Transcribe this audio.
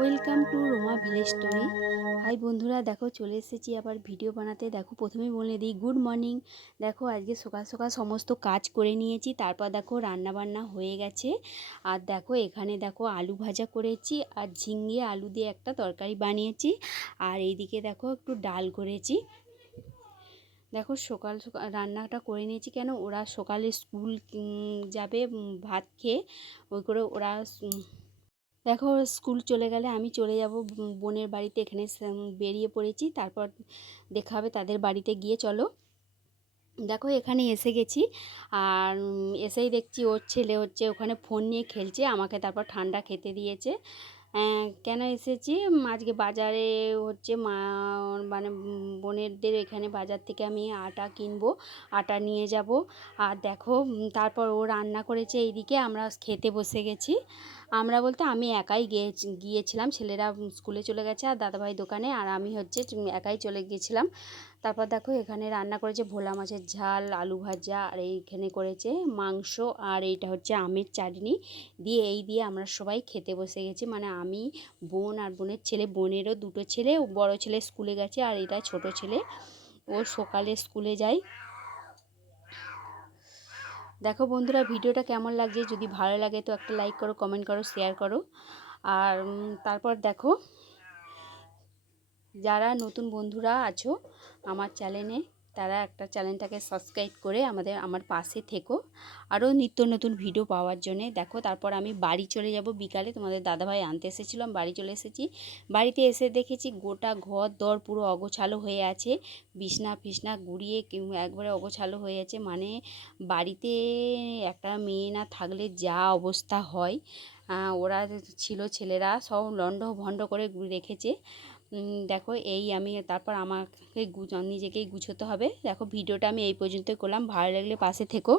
Welcome to Roma village story. Hi বন্ধুরা, দেখো চলে এসেছি আবার ভিডিও বানাতে। দেখো প্রথমেই বলে দিই, গুড মর্নিং। দেখো আজকে সকাল সকাল সমস্ত কাজ করে নিয়েছি, তারপর দেখো রান্না বান্না হয়ে গেছে। আর দেখো এখানে দেখো আলু ভাজা করেছি, আর ঝিঙে আলু দিয়ে একটা তরকারি বানিয়েছি, আর এইদিকে দেখো একটু ডাল করেছি। দেখো সকাল সকাল রান্নাটা করে নিয়েছি কেন? ওরা সকালে স্কুল যাবে ভাত খেয়ে, ওই করে ওরা দেখো স্কুল চলে গেলে আমি চলে যাব বোনের বাড়িতে। এখানে বেরিয়ে পড়েছি। তারপর দেখা হবে তাদের বাড়িতে গিয়ে, চলো। দেখো এখানে এসে গেছি। আর এসেই দেখছি ওর ছেলে হচ্ছে ওখানে ফোন নিয়ে খেলছে। আমাকে তারপর ঠান্ডা খেতে দিয়েছে। কেন এসেছি? আজকে বাজারে হচ্ছে মা মানে বোনেরদের এখানে বাজার থেকে আমি আটা কিনবো, আটা নিয়ে যাব। আর দেখো তারপর ও রান্না করেছে এইদিকে, আমরা খেতে বসে গেছি। আমরা বলতে আমি একাই গিয়েছিলাম, ছেলেরা স্কুলে চলে গেছে আর দাদাভাই দোকানে। আর আমি হচ্ছে একাই চলে গিয়েছিলাম তারপর দেখো, এখানে রান্না করেছে ভোলা মাছের ঝাল, আলু ভাজা, আর এইখানে করেছে মাংস, আর এইটা হচ্ছে আমের চাটনি। দিয়ে এই দিয়ে আমরা সবাই খেতে বসে গেছি। মানে আমি বোন আর বোনের ছেলে, বোনেরও দুটো ছেলে বড় ছেলে স্কুলে গেছে, আর এটা ছোট ছেলে। ও সকালে স্কুলে যায়। দেখো বন্ধুরা, ভিডিওটা কেমন লাগছে? যদি ভালো লাগে তো একটা লাইক করো কমেন্ট করো শেয়ার করো। আর তারপর দেখো, যারা নতুন বন্ধুরা আছো আমার চ্যানেলে তারা একটা চ্যানেলটাকে সাবস্ক্রাইব করে আমাদের, আমার পাশে থেকো। আরও নিত্য নতুন ভিডিও পাওয়ার জন্যে। দেখো, তারপর আমি বাড়ি চলে যাব বিকালে। তোমাদের দাদাভাই আনতে এসেছিলাম বাড়ি চলে এসেছি। বাড়িতে এসে দেখেছি গোটা ঘর দর পুরো অগোছালো হয়ে আছে। বিছনা ফিসনা গুড়িয়ে একবারে অগোছালো হয়ে আছে। মানে বাড়িতে একটা মেয়ে না থাকলে যা অবস্থা হয়। ওরা ছিল ছেলেরা, সব লন্ড ভন্ড করে রেখেছে। দেখো এই আমি তারপর আমাকে নিজেকেই গুছোতে হবে। দেখো ভিডিওটা আমি এই পর্যন্তই করলাম। ভালো লাগলে পাশে থেকো।